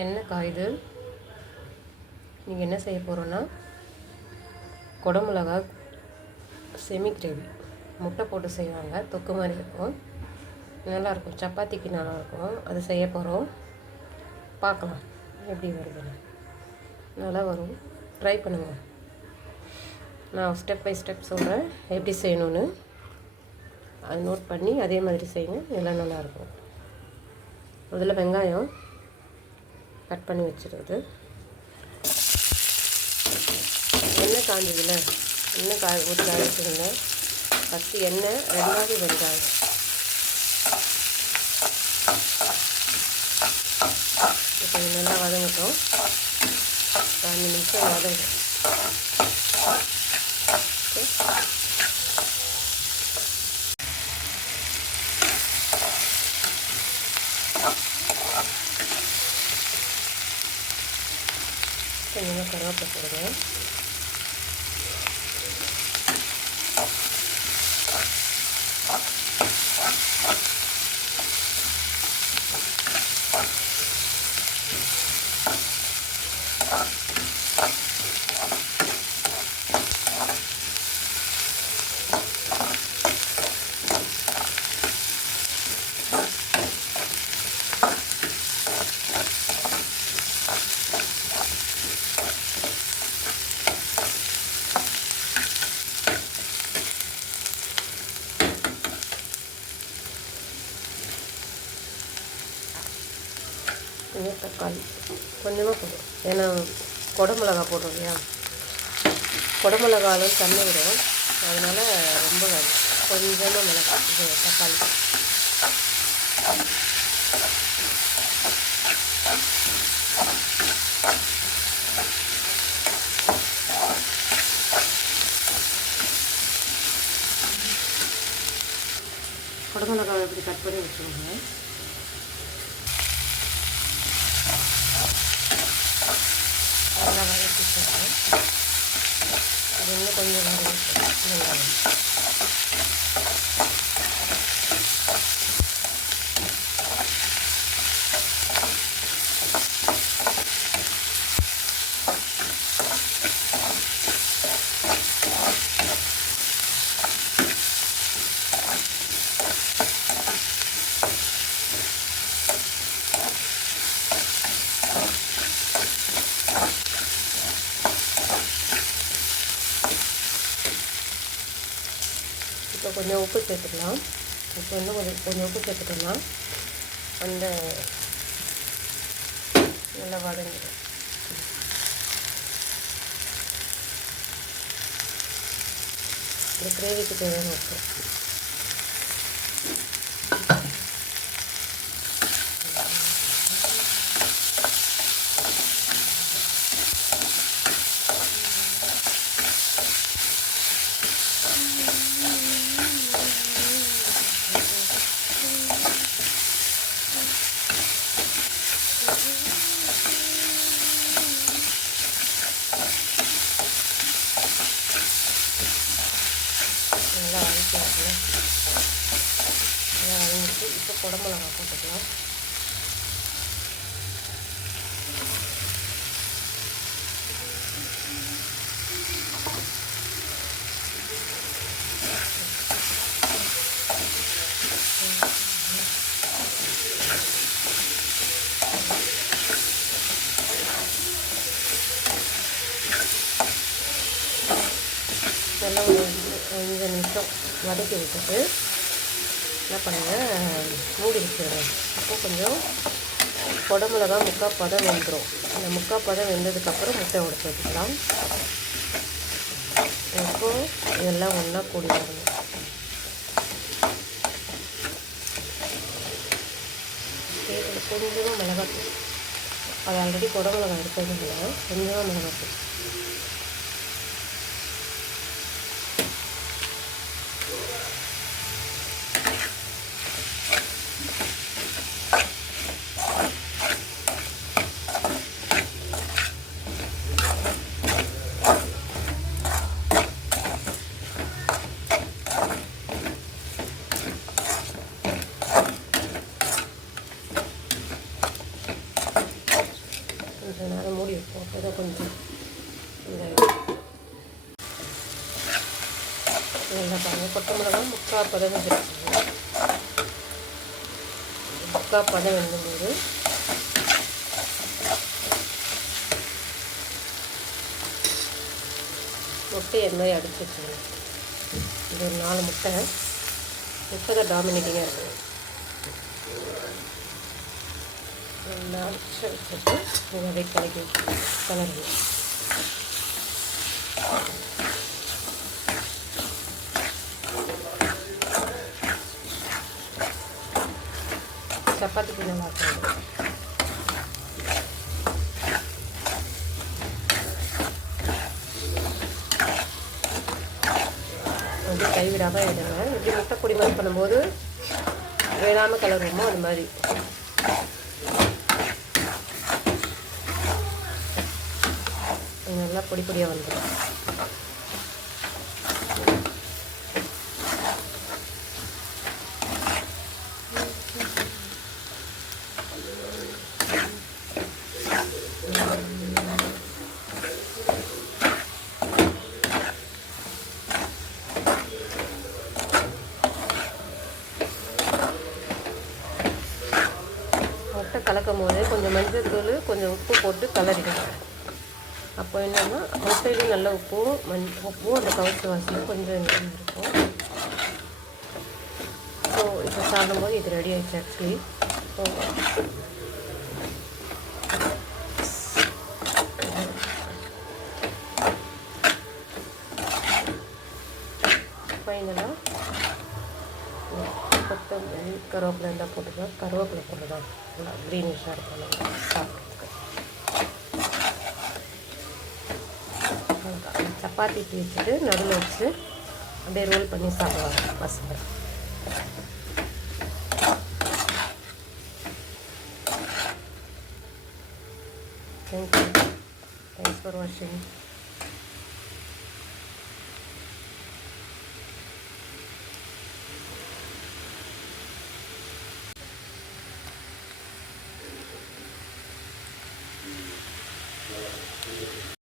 எண்ணெய் காயுது. நீங்கள் என்ன செய்ய போகிறோன்னா, குடமிளகா செமி கிரேவி முட்டை போட்டு செய்வாங்க, தொக்கு மாதிரி இருக்கும், நல்லாயிருக்கும், சப்பாத்திக்கு நல்லாயிருக்கும். அது செய்ய போகிறோம். பார்க்கலாம் எப்படி வருதுன்னு. நல்லா வரும், ட்ரை பண்ணுங்கள். நான் ஸ்டெப் பை ஸ்டெப் சொல்கிறேன் எப்படி செய்யணுன்னு. அது நோட் பண்ணி அதே மாதிரி செய்யுங்க, எல்லாம் நல்லாயிருக்கும். அதில் வெங்காயம் கட் பண்ணி வச்சுருக்குது. எண்ணெய் காஞ்சதில்ல, எண்ணெய் ஊற்றி காய வச்சுருங்க. ஃபஸ்ட்டு எண்ணெய், ரெண்டாவது வெங்காயம். இப்போ நல்லா வதங்கட்டும், 5 நிமிஷம் வதங்கும். கொஞ்சமாக கருவேப்பிலை போடுறேன். தக்காளி கொஞ்சமாக போடும், ஏன்னா குடமிளகா போடுறோம் இல்லையா, குடமிளகாலும் தண்ணி விடும், அதனால் ரொம்ப வேணும். கொஞ்சமாக மிளகாய், தக்காளி. குடமிளகாவை இப்படி கட் பண்ணி வச்சுக்கோங்க. நல்லா வதக்கி வச்சுருக்கேன். அது இன்னும் கொஞ்சம் வெங்காயம். இப்போ கொஞ்சம் உப்பு சேர்த்துக்கலாம். இப்போ இன்னும் கொஞ்சம் உப்பு சேர்த்துட்டோம்னா அந்த நல்லா வதங்கிடும். இந்த கிரேவிக்கு தேவையான உப்பு. நல்லா வதக்கியாச்சுல, நல்லா வதங்கிட்டு இப்போ குடமிளகா போட்டுக்கலாம். நல்லா ஒரு 5 நிமிஷம் வதக்கி விட்டுட்டு என்ன பண்ணுங்கள், மூடி வச்சுருவேன். அப்போ கொஞ்சம் குடமிளகா 3/4 பதம் வெந்துடும். அந்த 3/4 பதம் வெந்ததுக்கப்புறம் முட்டை உடைச்சி வச்சுக்கலாம். இப்போது இதெல்லாம் ஒன்றா கூடி வரணும். கொஞ்சமாக மிளகாத்தூள், அது ஆல்ரெடி குடமிளகா இருக்கிறதுனால கொஞ்சமாக மிளகாத்தூள். பச்சை மிளகாய் முக்கால் பதம் வச்சுருக்கோம். முக்கால் பதம் வெந்தும்போது முட்டையை இது மாதிரி அடித்து வச்சுக்கணும். இது ஒரு 4 முட்டை தான் டாமினேட்டிங்காக இருக்கும். நல்லா அடிச்சு வச்சுட்டு இதை அப்படியே கலக்கி கலரணும். சப்பாத்திக்கு நல்லா இருக்கும். அப்படியே கைவிடாமல் எடுங்க. இப்படி முட்டை பொடி மாதிரி பண்ணும்போது வேணாமல் கலருமோ அது மாதிரி. நல்லா பொடி பொடியாக வந்துடும். முட்டை கலக்கும் போது கொஞ்சம் மஞ்சள் தூள் கொஞ்சம் உப்பு போட்டு கலரிக்கணும். அப்போ என்னென்னா முட்டையிலையும் நல்ல உப்பும் அந்த கவுச்சி வாசனையும் கொஞ்சம் இருக்கும். ஸோ இப்போ சாப்பிடும்போது இது ரெடி ஆகிடுச்சு. ஆக்சுவலி ஃபைனலாக கொத்தமல்லி கருவேப்பிலை இருந்தால் போட்டுக்கலாம். கருவேப்பிலை போட்டுதான் நல்லா க்ரீனிஷாக இருக்கும் சாப்பிட்றதுக்கு. சப்பாத்தி வச்சுட்டு நடுவில் வச்சு அப்படியே ரோல் பண்ணி சாப்பிடுவாங்க பசங்க. தேங்க்யூ. தேங்க்ஸ் ஃபார் வாட்சிங்.